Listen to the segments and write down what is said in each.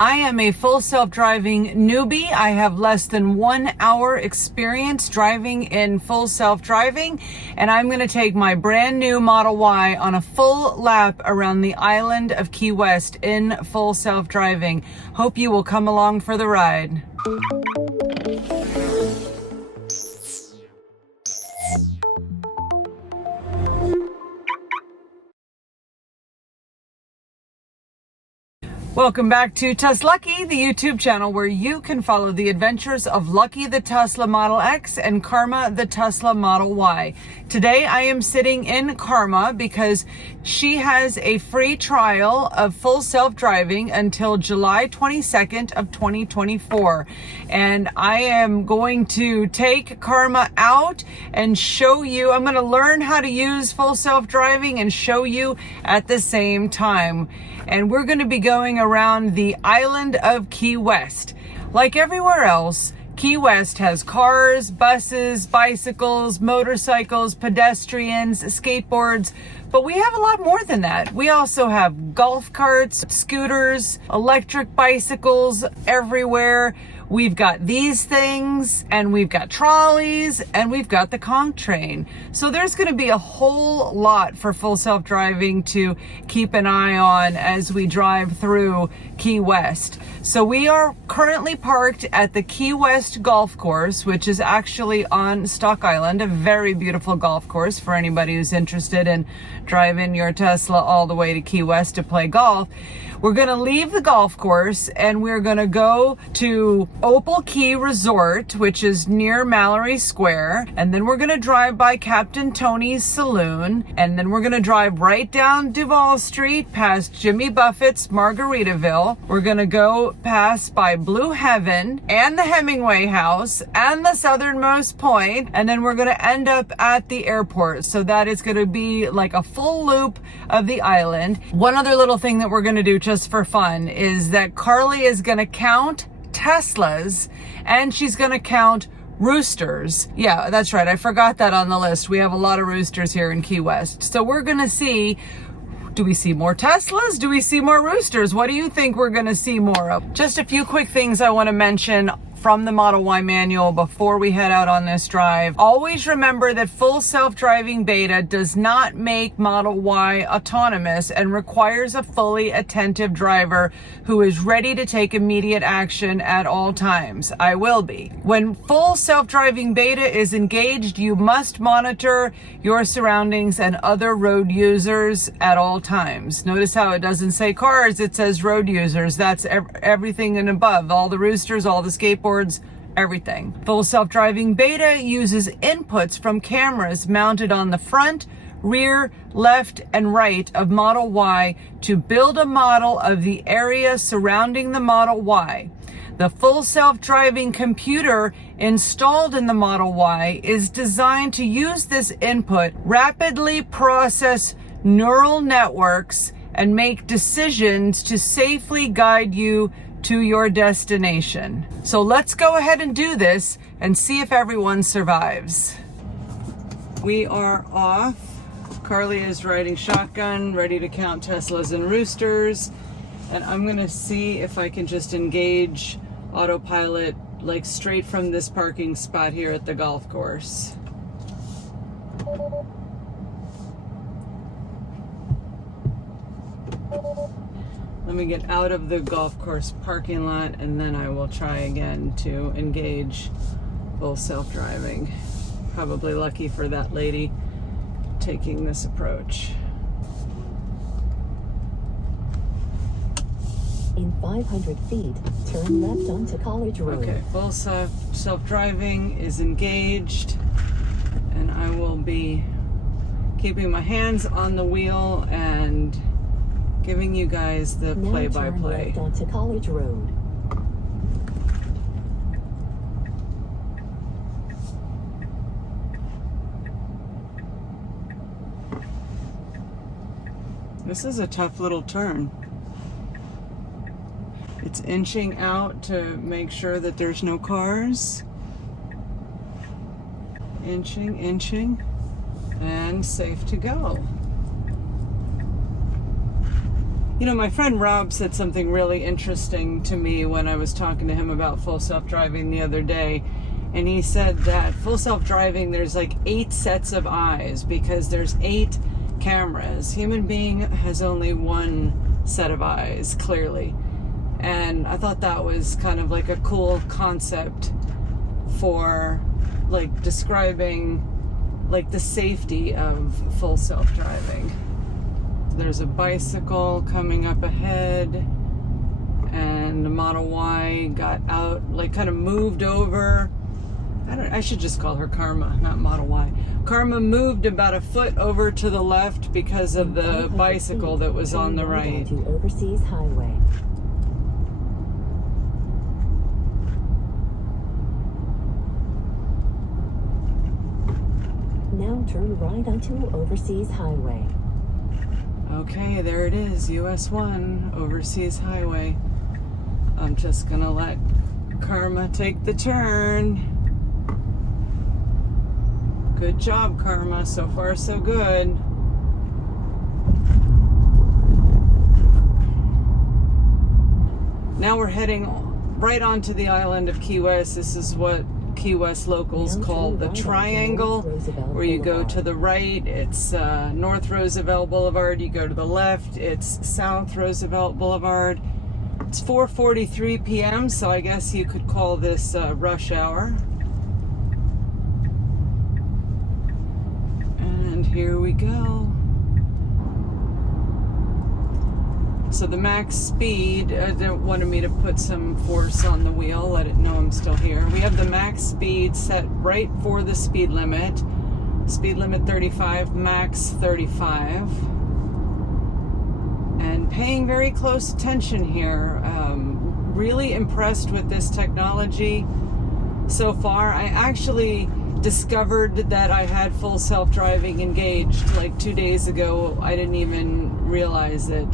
I am a full self-driving newbie. I have less than 1 hour experience driving in full self-driving, and I'm going to take my brand new Model Y on a full lap around the island of Key West in full self-driving. Hope you will come along for the ride. Welcome back to TesLUCKY, the YouTube channel where you can follow the adventures of Lucky the Tesla Model X and Karma the Tesla Model Y. Today I am sitting in Karma because she has a free trial of full self-driving until July 22nd of 2024. And I am going to take Karma out and show you, I'm going to learn how to use full self-driving and show you at the same time. And we're going to be going around the island of Key West. Like everywhere else, Key West has cars, buses, bicycles, motorcycles, pedestrians, skateboards, but we have a lot more than that. We also have golf carts, scooters, electric bicycles everywhere. We've got these things, and we've got trolleys, and we've got the Conch train. So there's going to be a whole lot for full self-driving to keep an eye on as we drive through Key West. So we are currently parked at the Key West Golf Course, which is actually on Stock Island, a very beautiful golf course for anybody who's interested in driving your Tesla all the way to Key West to play golf. We're going to leave the golf course and we're going to go to Opal Key Resort, which is near Mallerie Square. And then we're going to drive by Captain Tony's Saloon. And then we're going to drive right down Duval Street past Jimmy Buffett's Margaritaville. We're going to go past by Blue Heaven and the Hemingway House and the Southernmost Point. And then we're going to end up at the airport. So that is going to be like a full loop of the island. One other little thing that we're going to do just for fun is that Carly is going to count Teslas and she's going to count roosters. Yeah, that's right. I forgot that on the list. We have a lot of roosters here in Key West. So we're going to see, do we see more Teslas? Do we see more roosters? What do you think we're going to see more of? Just a few quick things I want to mention from the Model Y manual before we head out on this drive. Always remember that full self-driving beta does not make Model Y autonomous and requires a fully attentive driver who is ready to take immediate action at all times. I will be. When full self-driving beta is engaged, you must monitor your surroundings and other road users at all times. Notice how it doesn't say cars, it says road users. That's everything and above. All the roosters, all the skateboards, everything. Full self-driving beta uses inputs from cameras mounted on the front, rear, left, and right of Model Y to build a model of the area surrounding the Model Y. The full self-driving computer installed in the Model Y is designed to use this input, rapidly process neural networks, and make decisions to safely guide you to your destination. So let's go ahead and do this and see if everyone survives. We are off. Carly is riding shotgun, ready to count Teslas and roosters. And I'm gonna see if I can just engage autopilot like straight from this parking spot here at the golf course. Let me get out of the golf course parking lot and then I will try again to engage full self-driving. Probably lucky for that lady taking this approach. In 500 feet, turn left onto College Road. Okay, full self-driving is engaged and I will be keeping my hands on the wheel and giving you guys the play-by-play. Now turn left onto College Road. This is a tough little turn. It's inching out to make sure that there's no cars. Inching, and safe to go. You know, my friend Rob said something really interesting to me when I was talking to him about full self-driving the other day. And he said that full self-driving, there's like 8 sets of eyes because there's 8 cameras. Human being has only 1 set of eyes, clearly. And I thought that was kind of like a cool concept for like describing like the safety of full self-driving. There's a bicycle coming up ahead, and the Model Y got out, like kind of moved over. I should just call her Karma, not Model Y. Karma moved about a foot over to the left because of the bicycle that was on the right. To Overseas Highway. Now turn right onto Overseas Highway. Okay, there it is, US 1, Overseas Highway. I'm just gonna let Karma take the turn. Good job, Karma. So far, so good. Now we're heading right onto the island of Key West. This is what Key West locals call the Triangle, where you go to the right, it's North Roosevelt Boulevard. You go to the left, it's South Roosevelt Boulevard. It's 4:43 p.m., so I guess you could call this rush hour. And here we go. So the max speed, they wanted me to put some force on the wheel, let it know I'm still here. We have the max speed set right for the speed limit. Speed limit 35, max 35. And paying very close attention here. Really impressed with this technology so far. I actually discovered that I had full self-driving engaged like 2 days ago. I didn't even realize it.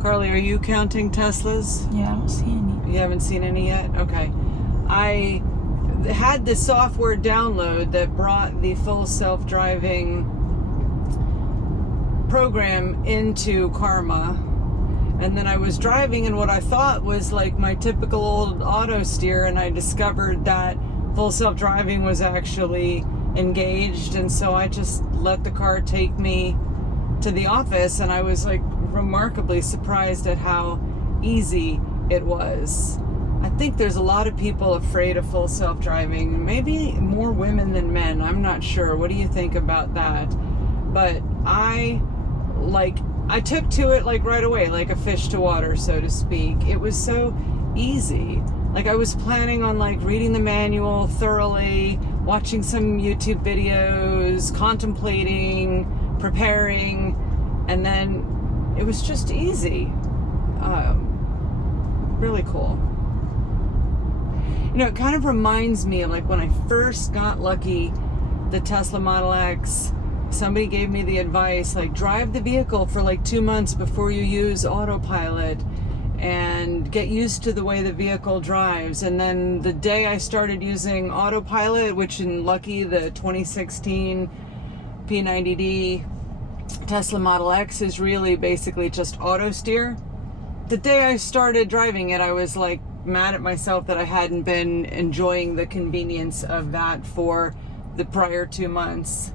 Carly, are you counting Teslas? Yeah, I don't see any. You haven't seen any yet? Okay. I had the software download that brought the full self-driving program into Karma. And then I was driving in what I thought was like my typical old auto steer, and I discovered that full self-driving was actually engaged. And so I just let the car take me to the office, and I was like remarkably surprised at how easy it was. I think there's a lot of people afraid of full self-driving, maybe more women than men. I'm not sure. What do you think about that? But I took to it like right away, like a fish to water, so to speak. It was so easy. Like I was planning on like reading the manual thoroughly, watching some YouTube videos, contemplating, preparing, and then it was just easy. Really cool. You know, it kind of reminds me of like when I first got lucky, the Tesla Model X. Somebody gave me the advice, like drive the vehicle for like 2 months before you use autopilot and get used to the way the vehicle drives. And then the day I started using autopilot, which in Lucky, the 2016 P90D Tesla Model X is really basically just auto steer. The day I started driving it, I was like mad at myself that I hadn't been enjoying the convenience of that for the prior 2 months.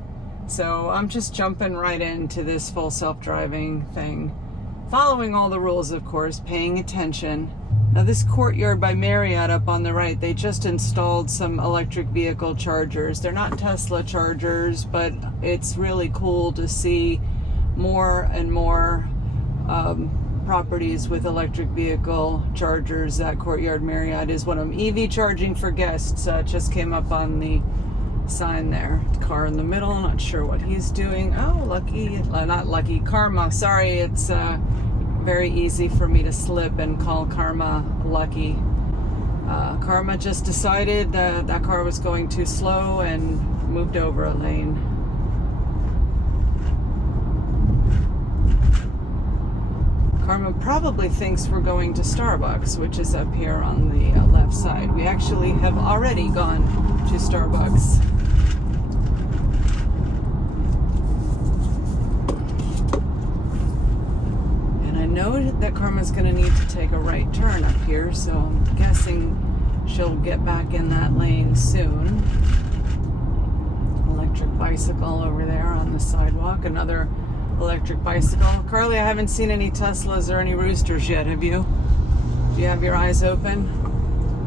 So I'm just jumping right into this full self-driving thing. Following all the rules, of course, paying attention. Now this Courtyard by Marriott up on the right, they just installed some electric vehicle chargers. They're not Tesla chargers, but it's really cool to see more and more properties with electric vehicle chargers. That Courtyard Marriott is one of them. EV charging for guests just came up on the sign there. The car in the middle, not sure what he's doing. Oh, Lucky, not Lucky, Karma. Sorry, it's very easy for me to slip and call Karma Lucky. Karma just decided that car was going too slow and moved over a lane. Karma probably thinks we're going to Starbucks, which is up here on the left side. We actually have already gone to Starbucks. know that Karma's gonna need to take a right turn up here, so I'm guessing she'll get back in that lane soon. Electric bicycle over there on the sidewalk, another electric bicycle. Carly, I haven't seen any Teslas or any roosters yet, have you? Do you have your eyes open?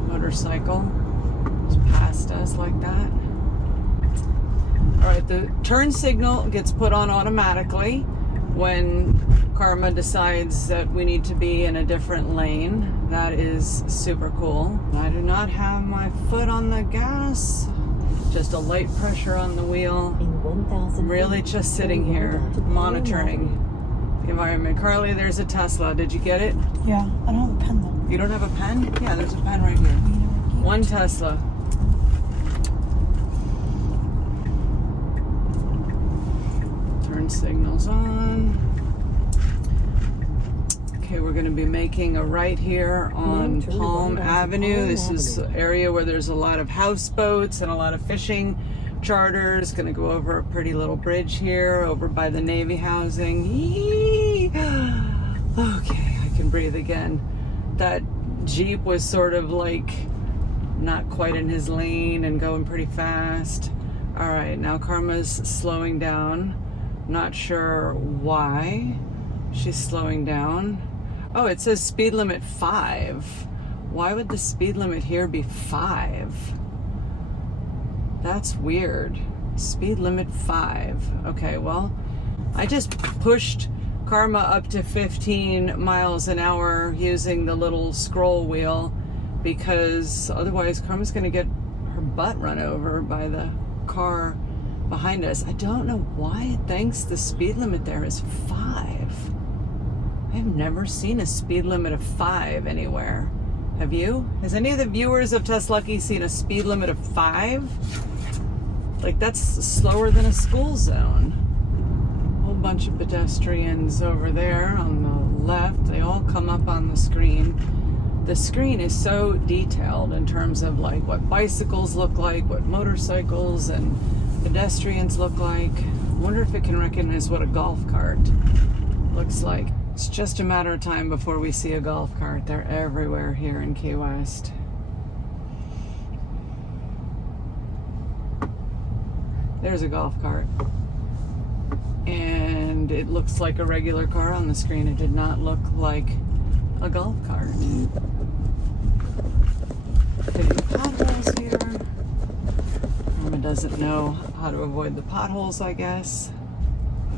Motorcycle just passed us like that. All right, the turn signal gets put on automatically when Karma decides that we need to be in a different lane. That is super cool. I do not have my foot on the gas, just a light pressure on the wheel. In 1,000 Really feet, just sitting turn here, left onto monitoring the environment. Carly, there's a Tesla. Did you get it? Yeah, I don't have a pen though. You don't have a pen? Yeah, there's a pen right here. One Tesla. Turn signals on. Okay, we're going to be making a right here on turn Palm right onto Avenue. Palm This is an area where there's a lot of houseboats and a lot of fishing charters. Going to go over a pretty little bridge here over by the Navy housing. Yee! Okay, I can breathe again. That Jeep was sort of like not quite in his lane and going pretty fast. All right, now Karma's slowing down. Not sure why she's slowing down. Oh, it says speed limit 5. Why would the speed limit here be 5? That's weird. Speed limit 5. Okay, well, I just pushed Karma up to 15 miles an hour using the little scroll wheel because otherwise Karma's going to get her butt run over by the car behind us. I don't know why it thinks the speed limit there is 5. I've never seen a speed limit of 5 anywhere. Have you? Has any of the viewers of TesLUCKY seen a speed limit of 5? Like, that's slower than a school zone. A whole bunch of pedestrians over there on the left. They all come up on the screen. The screen is so detailed in terms of like what bicycles look like, what motorcycles and pedestrians look like. I wonder if it can recognize what a golf cart looks like. It's just a matter of time before we see a golf cart. They're everywhere here in Key West. There's a golf cart. And it looks like a regular car on the screen. It did not look like a golf cart. Hitting potholes here. Karma doesn't know how to avoid the potholes, I guess.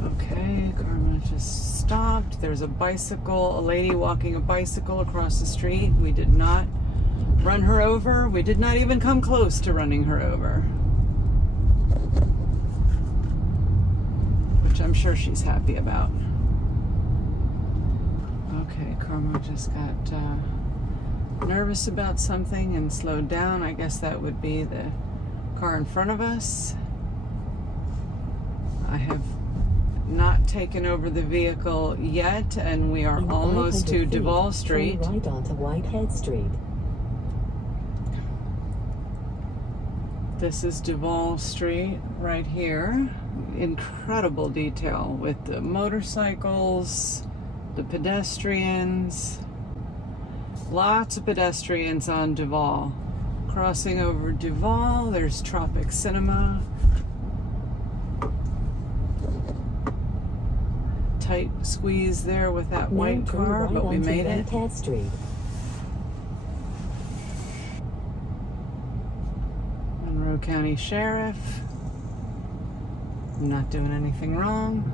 Okay, Karma just stopped. There's a bicycle, a lady walking a bicycle across the street. We did not run her over. We did not even come close to running her over. Which I'm sure she's happy about. Okay, Karma just got nervous about something and slowed down. I guess that would be the car in front of us. I have not taken over the vehicle yet, and we are In almost 500 to feet, Duval Street. Turn right onto Whitehead Street. This is Duval Street right here. Incredible detail with the motorcycles, the pedestrians. Lots of pedestrians on Duval. Crossing over Duval, there's Tropic Cinema. Tight squeeze there with that Now white turn car, right but we onto made it. Whitehead Street. Monroe County Sheriff. I'm not doing anything wrong.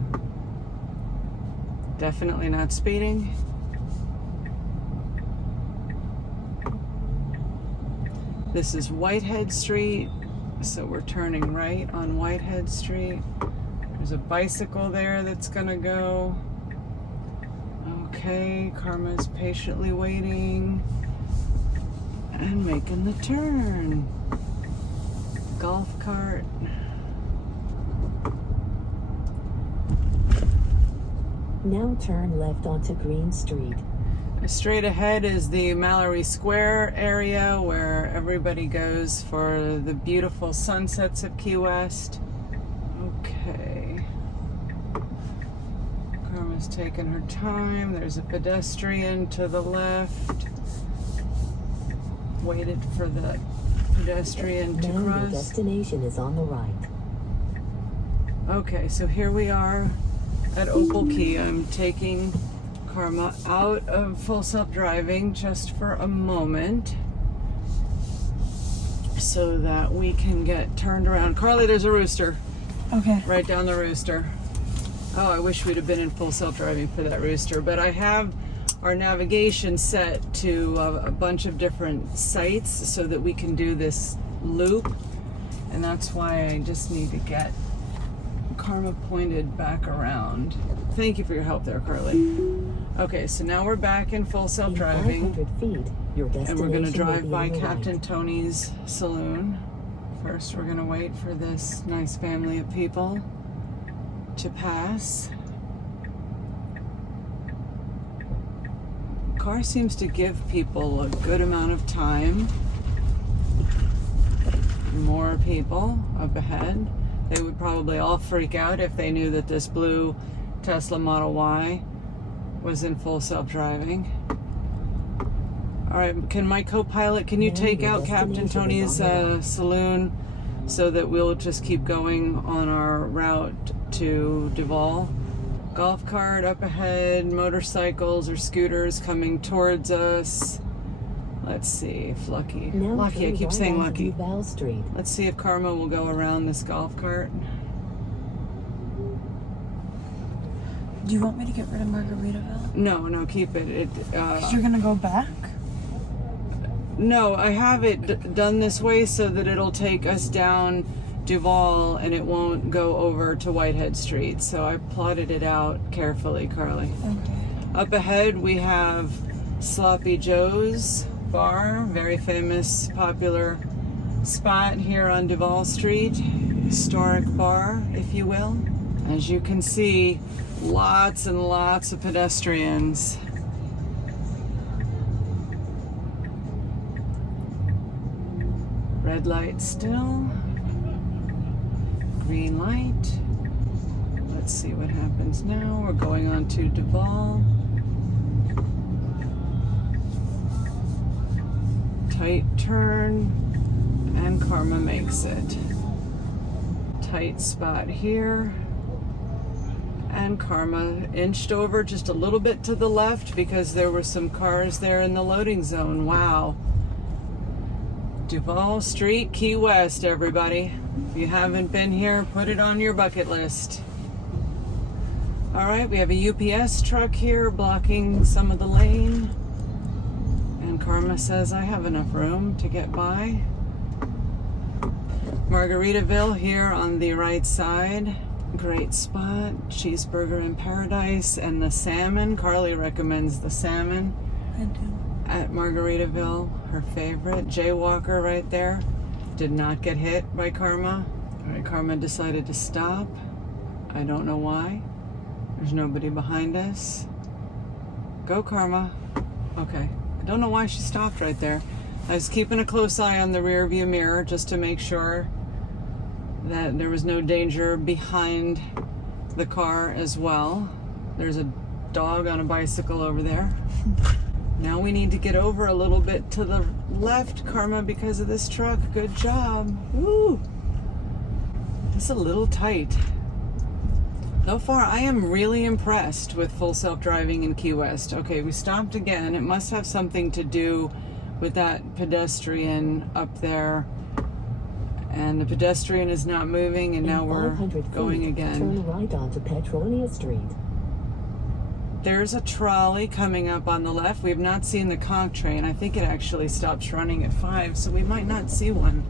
Definitely not speeding. This is Whitehead Street, so we're turning right on Whitehead Street. There's a bicycle there that's gonna go. Okay, Karma's patiently waiting and making the turn. Golf cart. Now turn left onto Green Street. Straight ahead is the Mallerie Square area where everybody goes for the beautiful sunsets of Key West. Okay. Karma's taking her time. There's a pedestrian to the left. Waited for the pedestrian to Now your cross. destination is on the right. Okay, so here we are at Opal Key. I'm taking Karma out of full self-driving just for a moment so that we can get turned around. Carly, there's a rooster. Okay. Right down the rooster. Oh, I wish we'd have been in full self-driving for that rooster, but I have our navigation set to a bunch of different sites so that we can do this loop, and that's why I just need to get Karma pointed back around. Thank you for your help there, Carly. Okay, so now we're back in full In self-driving, 500 feet, your destination and we're going to will drive be by on the Captain right. Tony's saloon. First, we're going to wait for this nice family of people to pass. Car seems to give people a good amount of time. More people up ahead. They would probably all freak out if they knew that this blue Tesla Model Y was in full self-driving. All right, can my co-pilot, can you Now take your out Captain destination is Tony's on the right. saloon so that we'll just keep going on our route to Duval? Golf cart up ahead, motorcycles or scooters coming towards us. Let's see if Lucky. Now Lucky, I turn keep right saying onto Lucky. Duval Street. Let's see if Karma will go around this golf cart. Do you want me to get rid of Margaritaville? No, keep it. Because you're gonna go back? No, I have it done this way so that it'll take us down Duval and it won't go over to Whitehead Street. So I plotted it out carefully, Carly. Okay. Up ahead we have Sloppy Joe's bar, very famous, popular spot here on Duval Street. Historic bar, if you will. As you can see, lots and lots of pedestrians. Red light still. Green light. Let's see what happens now. We're going on to Duval. Tight turn, and Karma makes it. Tight spot here. And Karma inched over just a little bit to the left because there were some cars there in the loading zone. Wow. Duval Street, Key West, everybody. If you haven't been here, put it on your bucket list. All right, we have a UPS truck here blocking some of the lane. And Karma says, I have enough room to get by. Margaritaville here on the right side. Great spot. Cheeseburger in paradise. And the salmon. Carly recommends the salmon I do. at Margaritaville, her favorite. Jaywalker right there. Did not get hit by Karma. All right, Karma decided to stop. I don't know why. There's nobody behind us. Go, Karma. Okay. I don't know why she stopped right there. I was keeping a close eye on the rear view mirror just to make sure that there was no danger behind the car as well. There's a dog on a bicycle over there. Now we need to get over a little bit to the left, Karma, because of this truck. Good job. Woo! It's a little tight. So far, I am really impressed with full self-driving in Key West. Okay, we stopped again. It must have something to do with that pedestrian up there. And the pedestrian is not moving, and now we're 500 going feet, again. Turn right onto Petrolia Street. There's a trolley coming up on the left. We have not seen the Conch train. I think it actually stops running at 5, so we might not see one.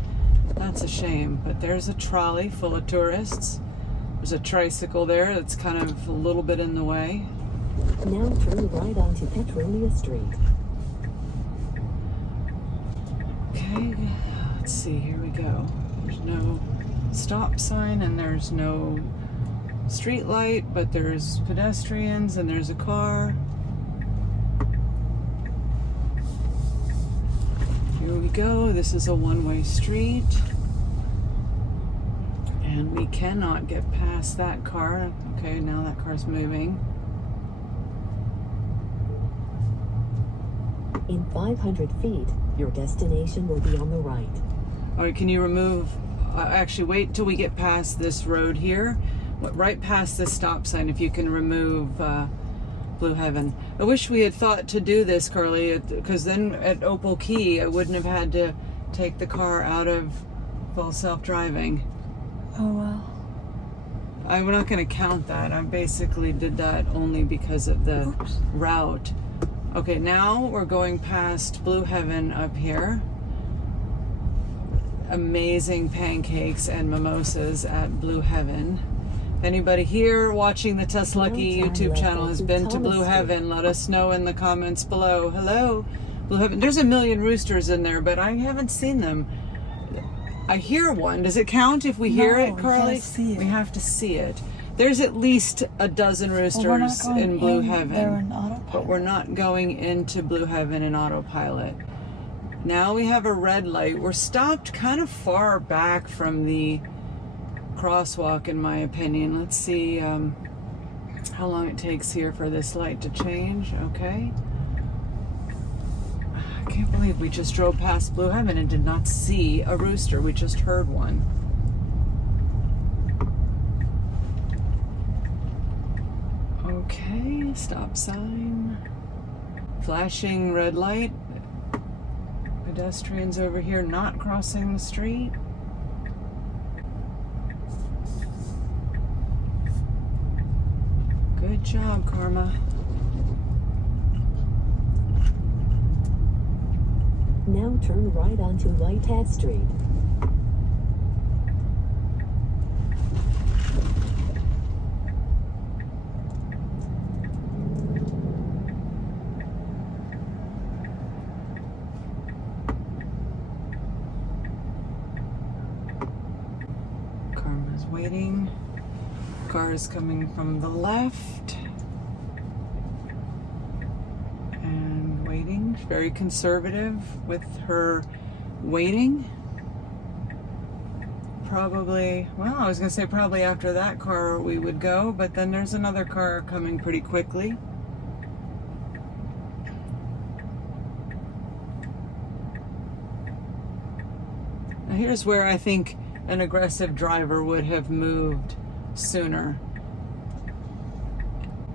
That's a shame, but there's a trolley full of tourists. There's a tricycle there that's kind of a little bit in the way. Now turn right onto Petrolia Street. Okay, let's see, here we go. There's no stop sign and there's no street light, but there's pedestrians and there's a car. Here we go. This is a one-way street. And we cannot get past that car. Okay, now that car's moving. In 500 feet, your destination will be on the right. All right, can you remove, actually wait till we get past this road here, right past this stop sign, if you can remove Blue Heaven. I wish we had thought to do this, Carly, because then at Opal Key, I wouldn't have had to take the car out of full self-driving. Oh, well. I'm not going to count that. I basically did that only because of the Oops. route. Okay, now we're going past Blue Heaven up here. Amazing pancakes and mimosas at Blue Heaven. Anybody here watching the TesLUCKY YouTube channel has been to Blue Heaven, let us know in the comments below. Hello, Blue Heaven. There's a million roosters in there, but I haven't seen them. I hear one. Does it count if we hear it, Carly? See it. We have to see it. There's at least a dozen roosters in Blue Heaven. They're in autopilot. But we're not going into Blue Heaven in autopilot. Now we have a red light. We're stopped kind of far back from the crosswalk, in my opinion. Let's see how long it takes here for this light to change. Okay. I can't believe we just drove past Blue Heaven and did not see a rooster. We just heard one. Okay, stop sign. Flashing red light. Pedestrians over here not crossing the street. Good job, Karma. Now turn right onto Whitehead Street. Karma's waiting. Car is coming from the left. And waiting. She's very conservative with her waiting. Probably, well, I was going to say probably after that car we would go, but then there's another car coming pretty quickly. Now here's where I think an aggressive driver would have moved sooner.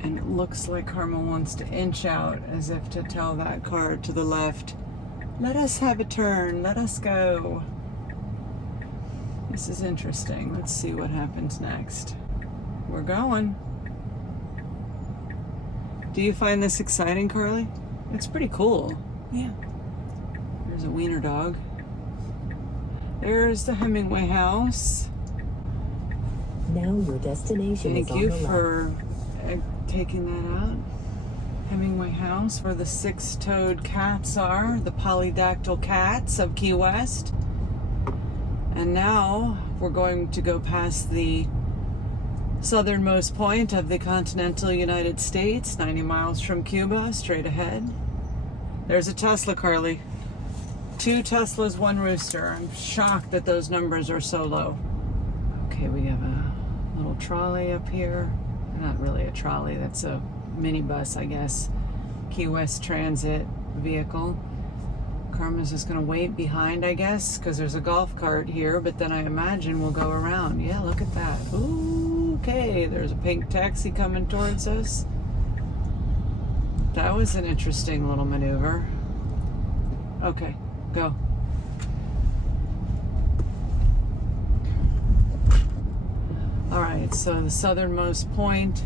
And it looks like Karma wants to inch out as if to tell that car to the left, let us have a turn, let us go. This is interesting. Let's see what happens next. We're going. Do you find this exciting, Carly? It's pretty cool. Yeah. There's a wiener dog. There's the Hemingway House. Now your destination Thank is on you the for taking that out. Hemingway House, where the six-toed cats are, the polydactyl cats of Key West. And now we're going to go past the southernmost point of the continental United States, 90 miles from Cuba, straight ahead. There's a Tesla, Carly. 2 Teslas, 1 rooster. I'm shocked that those numbers are so low. Okay, we have a little trolley up here. Not really a trolley, that's a minibus, I guess. Key West Transit vehicle. Karma's just gonna wait behind, I guess, because there's a golf cart here, but then I imagine we'll go around. Yeah, look at that. Ooh, okay, there's a pink taxi coming towards us. That was an interesting little maneuver. Okay, go. All right, so the southernmost point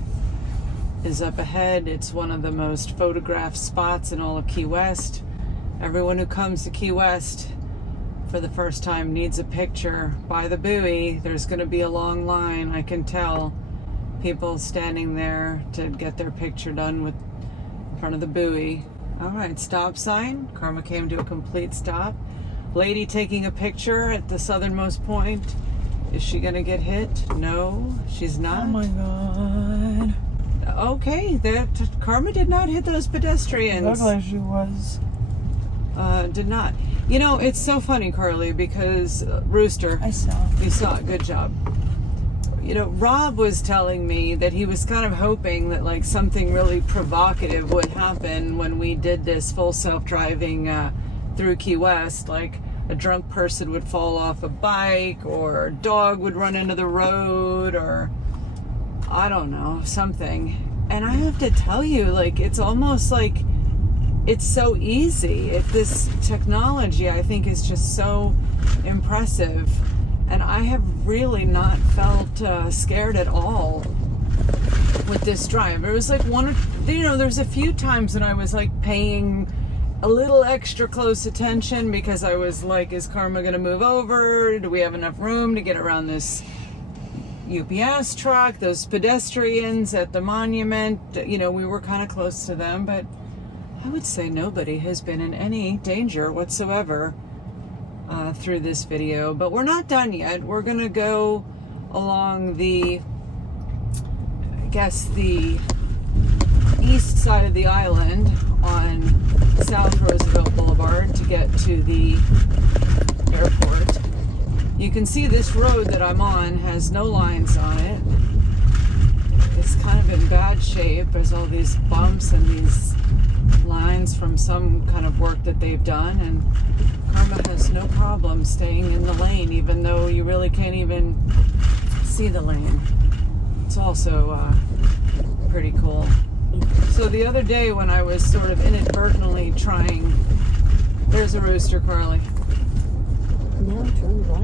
is up ahead. It's one of the most photographed spots in all of Key West. Everyone who comes to Key West for the first time needs a picture by the buoy. There's going to be a long line, I can tell. People standing there to get their picture done with in front of the buoy. All right, stop sign. Karma came to a complete stop. Lady taking a picture at the southernmost point. Is she going to get hit? No, she's not. Oh my god. Okay, that Karma did not hit those pedestrians. Looked like she was. Did not. You know, it's so funny, Carly, because Rooster. I saw. You saw it. Good job. you know, Rob was telling me that he was kind of hoping that like something really provocative would happen when we did this full self-driving through Key West, like a drunk person would fall off a bike, or a dog would run into the road, or I don't know, something. And I have to tell you, like, it's almost like it's so easy. This technology, I think, is just so impressive. And I have really not felt scared at all with this drive. It was like there's a few times that I was like paying a little extra close attention because I was like, is Karma gonna move over? Do we have enough room to get around this UPS truck, those pedestrians at the monument? You know, we were kind of close to them, but I would say nobody has been in any danger whatsoever through this video. But we're not done yet. We're gonna go along the east side of the island on South Roosevelt Boulevard to get to the airport. You can see this road that I'm on has no lines on it. It's kind of in bad shape. There's all these bumps and these lines from some kind of work that they've done, and Karma has no problem staying in the lane, even though you really can't even see the lane. It's also pretty cool. So the other day when I was sort of inadvertently trying, there's a rooster, Carly,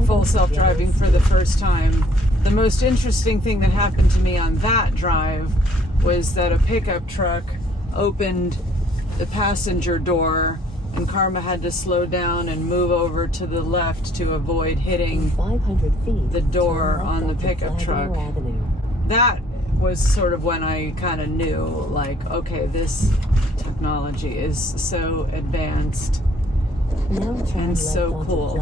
full self-driving for the first time, the most interesting thing that happened to me on that drive was that a pickup truck opened the passenger door and Karma had to slow down and move over to the left to avoid hitting 500 feet, the door on the pickup truck. That was sort of when I kind of knew, like, okay, this technology is so advanced and so cool.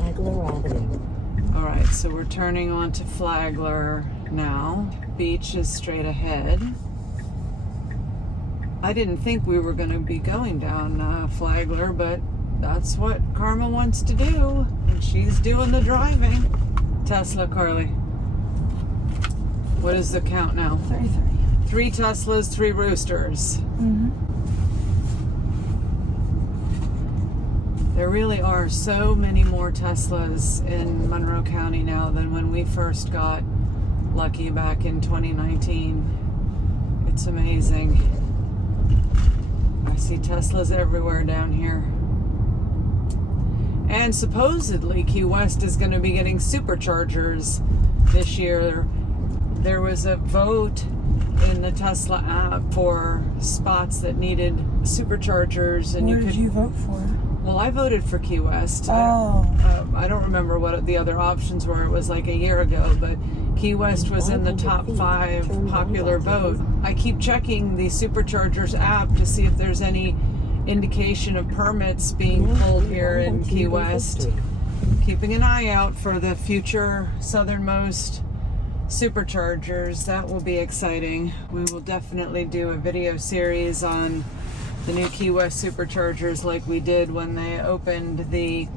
All right, so we're turning onto Flagler now. Beach is straight ahead. I didn't think we were going to be going down Flagler, but that's what Karma wants to do, and she's doing the driving. Tesla, Carly. What is the count now? 33. 3 Teslas, 3 roosters. Mm-hmm. There really are so many more Teslas in Monroe County now than when we first got lucky back in 2019. It's amazing. I see Teslas everywhere down here. And supposedly Key West is going to be getting Superchargers this year. There was a vote in the Tesla app for spots that needed Superchargers, and Where did you vote for? Well, I voted for Key West. Oh. I don't remember what the other options were. It was like a year ago, but Key West was in the top 5 popular vote. I keep checking the Superchargers app to see if there's any indication of permits being pulled here in Key West. Keeping an eye out for the future Southernmost Superchargers. That will be exciting. We will definitely do a video series on the new Key West Superchargers like we did when they opened the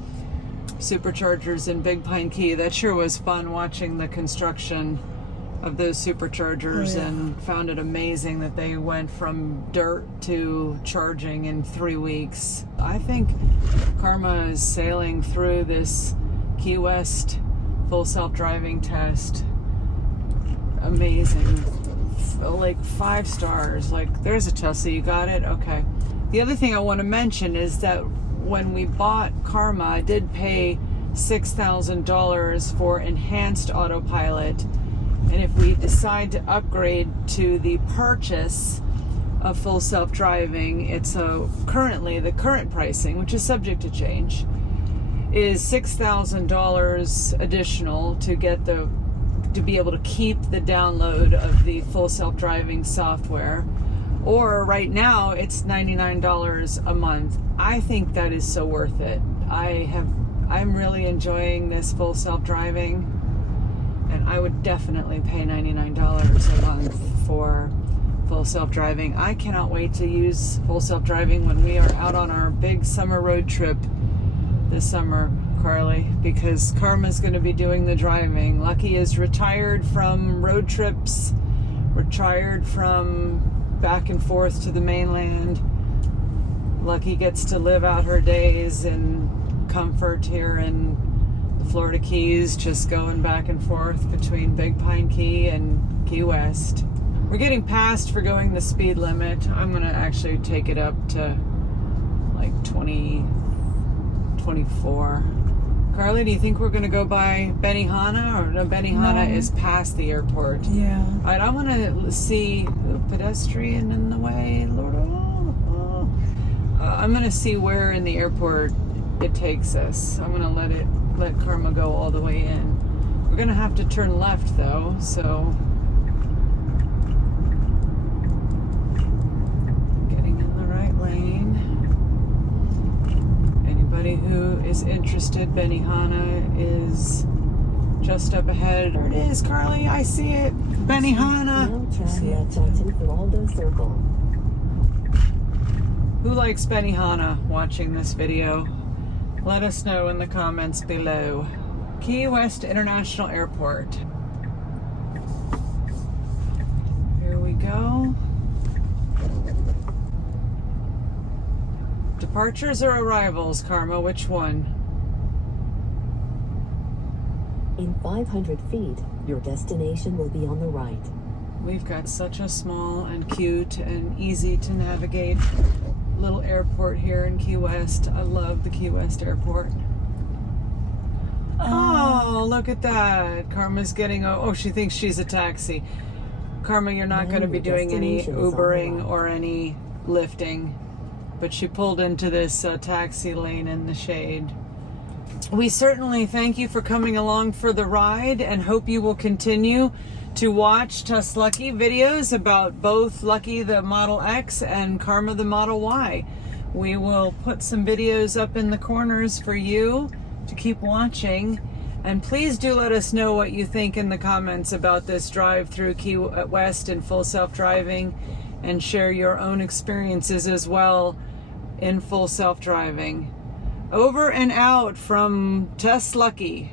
Superchargers in Big Pine Key. That sure was fun watching the construction of those Superchargers. Oh, yeah. And found it amazing that they went from dirt to charging in 3 weeks. I think Karma is sailing through this Key West full self-driving test. Amazing. Like 5 stars. Like, there's a Tesla, you got it? Okay. The other thing I want to mention is that when we bought Karma, I did pay $6,000 for enhanced autopilot. And if we decide to upgrade to the purchase of full self-driving, it's currently the current pricing, which is subject to change, is $6,000 additional to get to be able to keep the download of the full self-driving software. Or right now it's $99 a month. I think that is so worth it. I'm really enjoying this full self-driving, and I would definitely pay $99 a month for full self-driving. I cannot wait to use full self-driving when we are out on our big summer road trip this summer, Carly, because Karma's going to be doing the driving. Lucky is retired from road trips, retired from back and forth to the mainland. Lucky gets to live out her days in comfort here in the Florida Keys, just going back and forth between Big Pine Key and Key West. We're getting passed for going the speed limit. I'm going to actually take it up to like 20, 24. Carly, do you think we're going to go by Benihana? Or no, Benihana is past the airport. Yeah. All right, I want to see pedestrian in the way. Lord, I'm going to see where in the airport it takes us. I'm going to let Karma go all the way in. We're going to have to turn left though, so getting in the right lane. Anybody who is interested, Benihana is just up ahead. There it is, Carly. I see it. Benihana. Now turn left onto Geraldo Circle. Who likes Benihana watching this video? Let us know in the comments below. Key West International Airport. Here we go. Departures or arrivals, Karma? Which one? In 500 feet, your destination will be on the right. We've got such a small and cute and easy to navigate little airport here in Key West. I love the Key West airport. Oh, look at that. Karma's getting she thinks she's a taxi. Karma, you're not going to be doing any Ubering or any lifting, but she pulled into this taxi lane in the shade. We certainly thank you for coming along for the ride and hope you will continue to watch TesLUCKY videos about both Lucky the Model X and Karma the Model Y. We will put some videos up in the corners for you to keep watching, and please do let us know what you think in the comments about this drive through Key West and full self-driving, and share your own experiences as well in full self-driving. Over and out from TesLUCKY.